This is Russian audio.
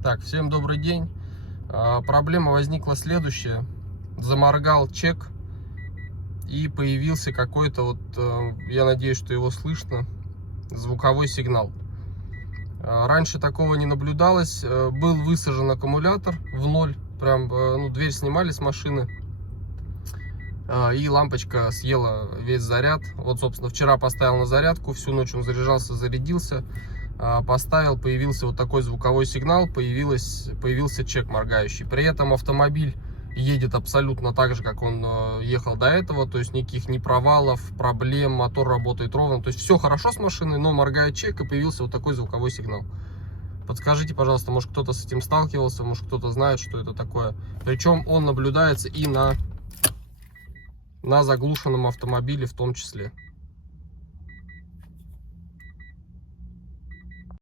Так, всем добрый день. Проблема возникла следующая. Заморгал чек и появился какой-то я надеюсь, что его слышно, звуковой сигнал. Раньше такого не наблюдалось. Был высажен аккумулятор в ноль. Прям, дверь снимали с машины. И лампочка съела весь заряд. Вот, собственно, вчера поставил на зарядку. Всю ночь он заряжался, зарядился. Поставил, появился вот такой звуковой сигнал, появился чек моргающий. При этом автомобиль едет абсолютно так же, как он ехал до этого, то есть никаких ни провалов, проблем, мотор работает ровно, то есть все хорошо с машиной, но моргает чек и появился вот такой звуковой сигнал. Подскажите, пожалуйста, может кто-то с этим сталкивался, может кто-то знает, что это такое. Причем он наблюдается и на заглушенном автомобиле в том числе.